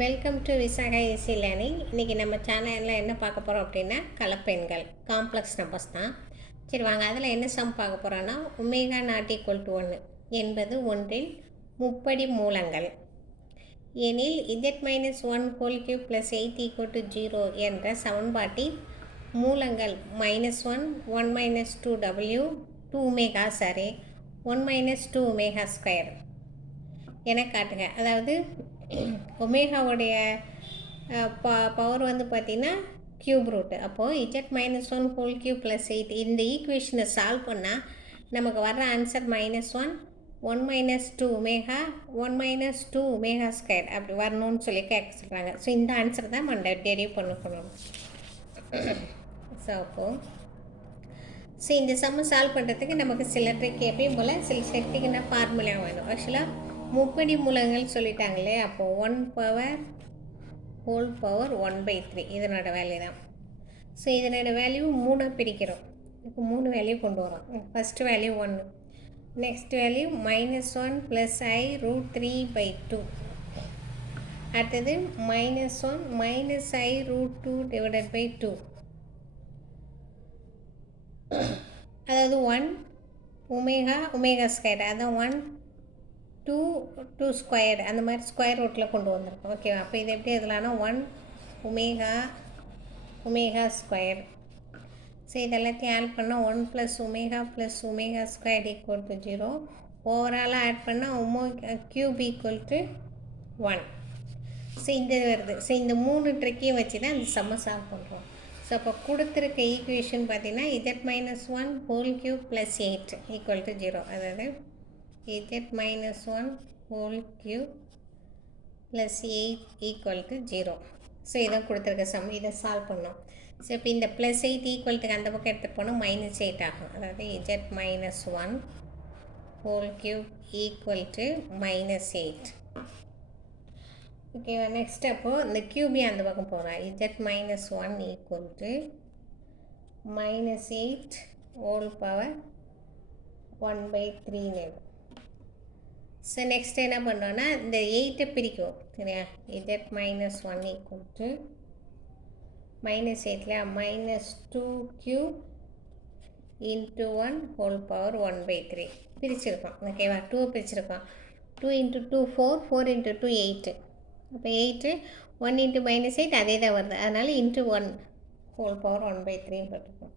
Welcome to Visakha AC learning இன்றைக்கி நம்ம சேனலில் என்ன பார்க்க போகிறோம் அப்படின்னா கலப்பெண்கள் காம்ப்ளெக்ஸ் நம்பர்ஸ் தான். சரி வாங்க அதில் என்ன சம் பார்க்க போகிறோன்னா ஒமேகா நாட் ஈக்குவல் டு ஒன்று என்பது ஒன்றில் முப்படி மூலங்கள். எனில் Z minus one whole cube plus eight equal to zero என்ற சமன்பாட்டின் மூலங்கள் minus one one minus two W two omega sorry one minus two omega square என காட்டுங்க. அதாவது ஒமேகாவுடைய ப பவர் வந்து பார்த்திங்கன்னா கியூப் ரூட்டு அப்போது Z minus one whole cube plus eight இந்த ஈக்குவேஷனை சால்வ் பண்ணால் நமக்கு வர்ற answer minus one one minus two omega one minus two omega square அப்படி வரணும்னு சொல்லி கேட்க சொல்கிறாங்க ஸோ இந்த ஆன்சர் தான் நம்ம டெரிவ் பண்ண போகணும் ஸோ அப்போது ஸோ இந்த சம்ம சால்வ் பண்ணுறதுக்கு நமக்கு சில ட்ரிக் எப்பயும் போல் சில செட்டிங்கன்னா ஃபார்முலா வேணும். ஆக்சுவலாக முப்படி மூலங்கள் சொல்லிட்டாங்களே அப்போது one power whole power one by three இதனோட வேல்யூ தான். ஸோ இதனோட வேல்யூ மூணாக பிரிக்கிறோம். இப்போ மூணு வேல்யூ கொண்டு வரோம். ஃபஸ்ட்டு வேல்யூ ஒன்று next value minus one plus I root three by two அடுத்தது minus one minus I root two divided by two அதாவது ஒன் ஒமேகா ஒமேகா ஸ்கொயர் அதான் ஒன் டூ டூ ஸ்கொயர் அந்த மாதிரி ஸ்கொயர் ரூட்டில் கொண்டு வந்திருக்கோம். ஓகேவா அப்போ இது எப்படி எதுலானா one omega omega square so இதெல்லாத்தையும் ஆட் பண்ணால் one plus omega plus omega square equal to zero ஓவராலாக ஆட் பண்ணால் ஒமோ cube equal to one so இந்த வருது. ஸோ இந்த மூணு ட்ரிக்கையும் வச்சு தான் அந்த சம்ம சால்வ் பண்ணுறோம் ஸோ அப்போ கொடுத்துருக்க ஈக்குவேஷன் பார்த்தீங்கன்னா Z minus one whole cube plus eight equal to zero அதாவது Z minus one whole cube plus eight equal to zero so இதான் கொடுத்துருக்க சம் இதை சால்வ் பண்ணோம். ஸோ இப்போ இந்த ப்ளஸ் எயிட் ஈக்குவல்ட்டுக்கு அந்த பக்கம் எடுத்துகிட்டு போனால் மைனஸ் எயிட் ஆகும். அதாவது Z minus one whole cube equal to minus eight ஓகேவா நெக்ஸ்ட் அப்போது இந்த கியூபி அந்த பக்கம் போகிறேன் Z minus one equal to minus eight whole power one by three நேரம் ஸோ நெக்ஸ்ட் என்ன பண்ணுறோன்னா இந்த எயிட்டை பிரிக்கும் சரியா? Z minus one equal to minus எயிட்டில் minus two cube into one whole power one by three பிரிச்சிருக்கோம். ஓகேவா two பிரிச்சிருக்கோம். Two into two four four into two eight அப்போ eight one into minus eight அதே தான் வருது. அதனால் into one whole power one by த்ரீன்னு போட்டிருக்கோம்.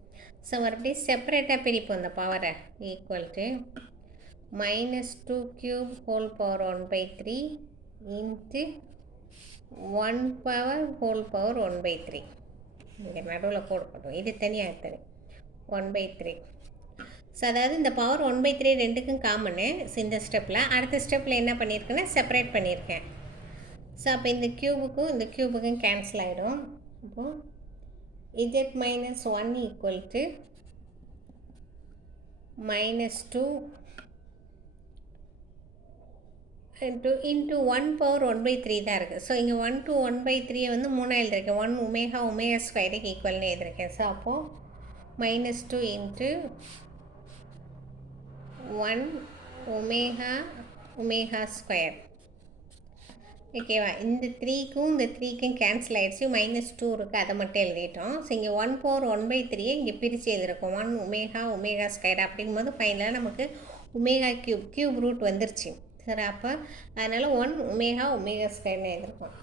So மறுபடியும் செப்பரேட்டாக பிரிப்போம் இந்த பவரை equal to minus two cube whole power one by three into one power whole power one by three இங்கே நடுவில் போடப்பட்டோம் இது தனியாக தனி ஒன் பை த்ரீ ஸோ அதாவது இந்த பவர் ஒன் பை த்ரீ ரெண்டுக்கும் காமனு ஸோ இந்த ஸ்டெப்பில் அடுத்த ஸ்டெப்பில் என்ன பண்ணியிருக்கேன்னா செப்பரேட் பண்ணியிருக்கேன் ஸோ அப்போ இந்த க்யூபுக்கும் இந்த க்யூபுக்கும் கேன்சல் ஆகிடும் அப்போது Z minus one equal to minus two two into one power one by three தான் இருக்குது ஸோ இங்கே ஒன் டூ ஒன் பை த்ரீயை வந்து மூணாக எழுதிருக்கேன் ஒன் உமேகா உமேகா ஸ்கொயருக்கு ஈக்குவல்னு எழுதிருக்கேன் ஸோ அப்போது minus two into one omega omega square ஓகேவா இந்த த்ரீக்கும் இந்த த்ரீக்கும் கேன்சல் ஆகிடுச்சு மைனஸ் டூ இருக்குது அதை மட்டும் எழுதிட்டோம். ஸோ இங்கே ஒன் பவர் ஒன் பை த்ரீயை இங்கே பிரித்து எழுதிருக்கோம் ஒன் உமேகா உமேகா ஸ்கொயர் அப்படிங்கும்போது ஃபைனலாக நமக்கு உமேகா க்யூப் க்யூப் ரூட் வந்துருச்சு. சரி அப்போ அதனால் ஒன் ஒமேகா உமேகா ஸ்கொயர்னு எழுதிருக்கோம்.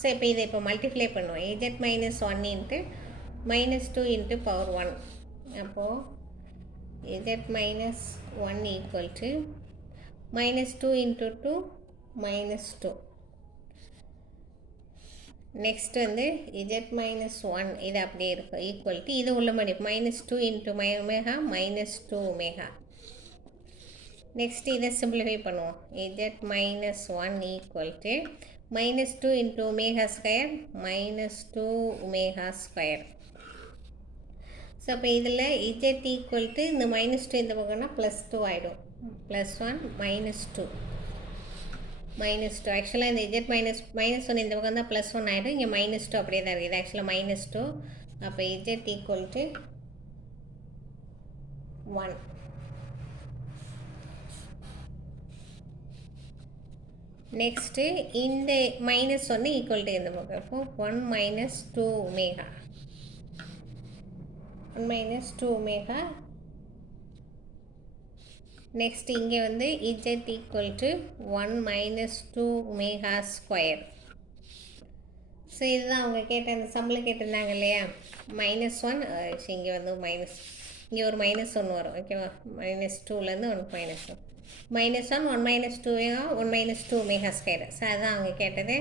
ஸோ இப்போ இதை இப்போ மல்டிப்ளை பண்ணுவோம். Z minus one into minus two into power one அப்போது Z minus one equal to minus two into two minus two next வந்து இஜெட் மைனஸ் ஒன் இது அப்படியே இருக்கும். ஈக்குவல் டு இது உள்ள மணி minus two into my omega minus two omega next இதை simplify பண்ணுவோம். Z minus one equal to minus two into omega square minus two omega square so அப்போ இதில் இஜட் ஈக்குவல் டு இந்த மைனஸ் டூ இந்த பக்கம்னா ப்ளஸ் டூ ஆகிடும் plus one minus two minus two ஆக்சுவலாக இந்த இஜட் மைனஸ் மைனஸ் ஒன் இந்த பக்கம் தான் ப்ளஸ் ஒன் ஆகிடும் இங்கே மைனஸ் டூ அப்படியே தான் இருக்குது ஆக்சுவலாக மைனஸ் டூ அப்போ Z equal to one next இந்த மைனஸ் ஒன்று ஈக்குவல் டு எந்த பக்கம் இருக்கும்? One minus two omega one minus two omega next இங்கே வந்து Z equal to one minus two omega square so இதுதான் அவங்க கேட்ட அந்த சம்பளம் கேட்டிருந்தாங்க இல்லையா? மைனஸ் ஒன் இங்கே வந்து மைனஸ் இங்கே ஒரு மைனஸ் ஒன்று வரும் ஓகேவா மைனஸ் டூலேருந்து one minus one minus one one minus two one minus two omega square so அதுதான் அவங்க கேட்டது.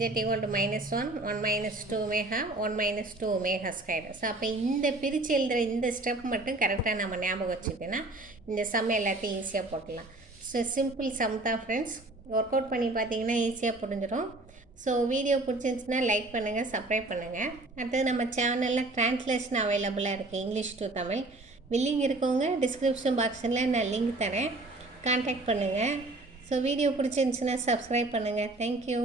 Z equal to minus one one minus two omega one minus two omega square so அப்போ இந்த பிரித்து எழுதுகிற இந்த ஸ்டெப் மட்டும் கரெக்டாக நம்ம ஞாபகம் வச்சுக்கிட்டோன்னா இந்த சம் எல்லாத்தையும் ஈஸியாக போட்டலாம் ஸோ சிம்பிள் சம் தான் ஃப்ரெண்ட்ஸ் ஒர்க் அவுட் பண்ணி பார்த்தீங்கன்னா ஈஸியாக புரிஞ்சிடும். ஸோ வீடியோ பிடிச்சிருந்துச்சுன்னா லைக் பண்ணுங்கள் சப்ஸ்கிரைப் பண்ணுங்கள் அடுத்தது நம்ம சேனலில் ட்ரான்ஸ்லேஷன் அவைலபிளாக இருக்குது இங்கிலீஷ் டு தமிழ் வில்லிங் இருக்கவங்க டிஸ்கிரிப்ஷன் பாக்ஸில் நான் லிங்க் தரேன். கான்டாக்ட் பண்ணுங்கள் ஸோ வீடியோ பிடிச்சிருந்துச்சுன்னா சப்ஸ்கிரைப் பண்ணுங்கள் தேங்க்யூ